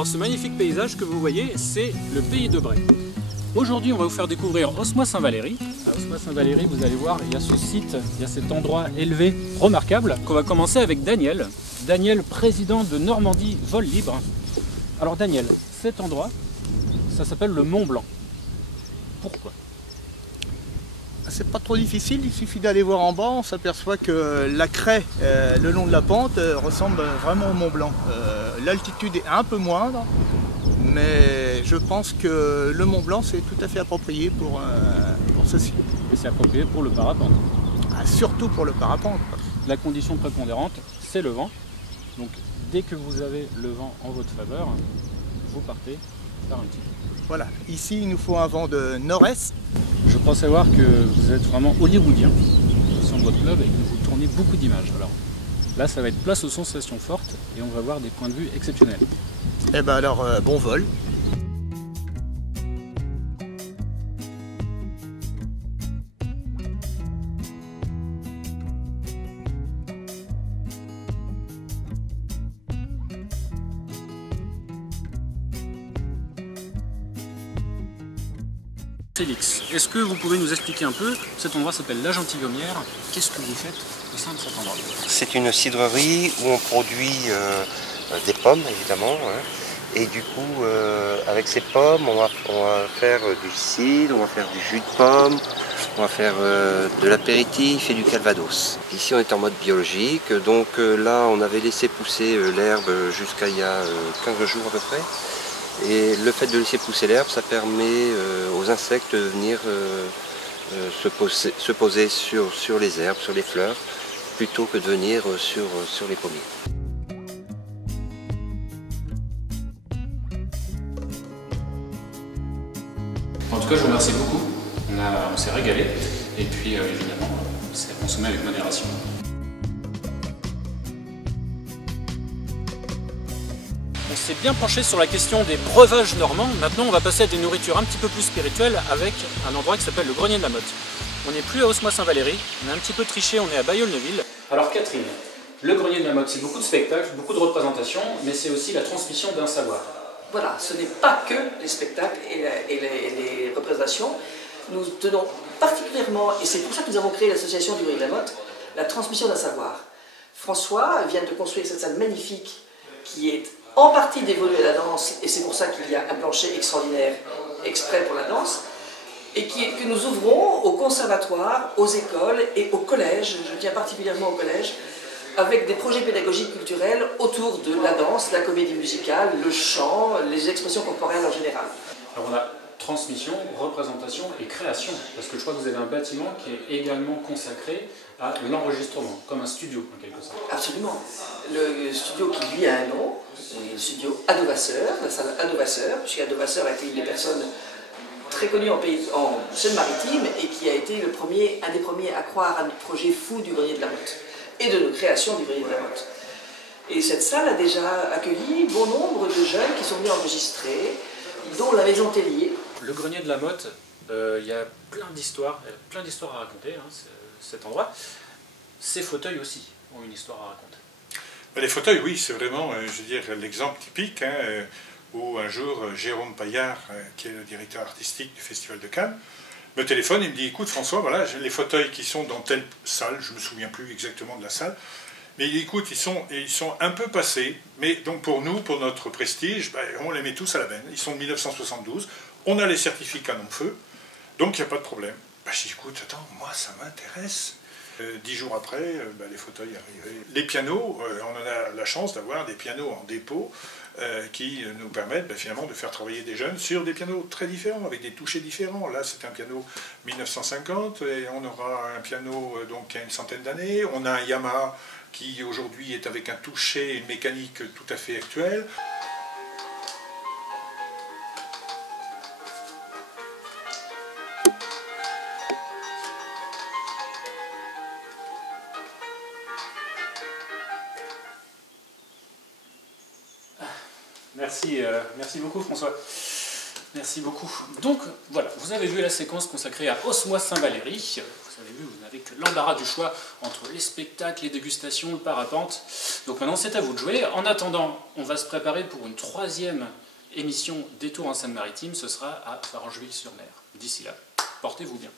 Alors ce magnifique paysage que vous voyez, c'est le pays de Bray. Aujourd'hui, on va vous faire découvrir Osmoy-Saint-Valery. À Osmoy-Saint-Valery, vous allez voir, il y a ce site, il y a cet endroit élevé remarquable. On va commencer avec Daniel. Daniel, président de Normandie Vol Libre. Alors Daniel, cet endroit, ça s'appelle le Mont Blanc. Pourquoi? C'est pas trop difficile, il suffit d'aller voir en bas, on s'aperçoit que la craie le long de la pente ressemble vraiment au Mont Blanc. L'altitude est un peu moindre, mais je pense que le Mont Blanc c'est tout à fait approprié pour ceci. Et c'est approprié pour le parapente. Ah, surtout pour le parapente. La condition prépondérante, c'est le vent. Donc dès que vous avez le vent en votre faveur, vous partez par un petit peu. Voilà, ici il nous faut un vent de nord-est. Je crois savoir que vous êtes vraiment hollywoodien au sein de votre club et que vous tournez beaucoup d'images. Alors là, ça va être place aux sensations fortes et on va voir des points de vue exceptionnels. Eh ben alors, bon vol. Félix, est-ce que vous pouvez nous expliquer un peu, cet endroit s'appelle La Gentilhommière, qu'est-ce que vous faites au sein de cet endroit? C'est une cidrerie où on produit des pommes évidemment, hein. Et du coup avec ces pommes on va faire du cidre, on va faire du jus de pomme, on va faire de l'apéritif et du calvados. Ici on est en mode biologique, donc là on avait laissé pousser l'herbe jusqu'à il y a 15 jours à peu près. Et le fait de laisser pousser l'herbe, ça permet aux insectes de venir se poser sur les herbes, sur les fleurs, plutôt que de venir sur les pommiers. En tout cas, je vous remercie beaucoup. On s'est régalé. Et puis, évidemment, c'est à consommer avec modération. On s'est bien penché sur la question des breuvages normands. Maintenant, on va passer à des nourritures un petit peu plus spirituelles avec un endroit qui s'appelle le Grenier de la Motte. On n'est plus à Osmoy-Saint-Valery, on a un petit peu triché, on est à Bailleul-Neuville. Alors Catherine, le Grenier de la Motte, c'est beaucoup de spectacles, beaucoup de représentations, mais c'est aussi la transmission d'un savoir. Voilà, ce n'est pas que les spectacles et les représentations. Nous tenons particulièrement, et c'est pour ça que nous avons créé l'association du Grenier de la Motte, la transmission d'un savoir. François vient de construire cette salle magnifique qui est en partie dévolue à la danse, et c'est pour ça qu'il y a un plancher extraordinaire exprès pour la danse, et que nous ouvrons aux conservatoires, aux écoles et aux collèges, je tiens particulièrement aux collèges, avec des projets pédagogiques culturels autour de la danse, la comédie musicale, le chant, les expressions corporelles en général. Alors on a transmission, représentation et création, parce que je crois que vous avez un bâtiment qui est également consacré à l'enregistrement, comme un studio en quelque sorte. Absolument. Le studio qui lui a un nom, c'est le studio Adovasseur, la salle Adovasseur, puisque Adovasseur a été une des personnes très connues en Seine-Maritime et qui a été un des premiers à croire à notre projet fou du Grenier de la Motte et de nos créations du Grenier de la Motte. Et cette salle a déjà accueilli bon nombre de jeunes qui sont venus enregistrer, dont la Maison Tellier. Le Grenier de la Motte, il y a plein d'histoires à raconter, hein, cet endroit. Ces fauteuils aussi ont une histoire à raconter. Les fauteuils, oui, c'est vraiment, je veux dire, l'exemple typique, hein, où un jour, Jérôme Paillard, qui est le directeur artistique du Festival de Cannes, me téléphone et me dit, écoute François, voilà, j'ai les fauteuils qui sont dans telle salle, je ne me souviens plus exactement de la salle, mais écoute, ils sont un peu passés, mais donc pour nous, pour notre prestige, ben, on les met tous à la benne. Ils sont de 1972, on a les certificats non-feu, donc il n'y a pas de problème. Ben, je dis, écoute, attends, moi ça m'intéresse. 10 jours après, ben, les fauteuils arrivaient. Les pianos, on en a la chance d'avoir des pianos en dépôt qui nous permettent ben, finalement de faire travailler des jeunes sur des pianos très différents, avec des touchés différents. Là, c'est un piano 1950, et on aura un piano donc, qui a une centaine d'années. On a un Yamaha qui aujourd'hui est avec un toucher et une mécanique tout à fait actuelle. Merci beaucoup François. Merci beaucoup. Donc voilà, vous avez vu la séquence consacrée à Osmois-Saint-Valery. Vous avez vu, vous n'avez que l'embarras du choix entre les spectacles, les dégustations, le parapente. Donc maintenant c'est à vous de jouer. En attendant, on va se préparer pour une 3e émission Détour en Seine-Maritime. Ce sera à Varangeville-sur-Mer. D'ici là, portez-vous bien.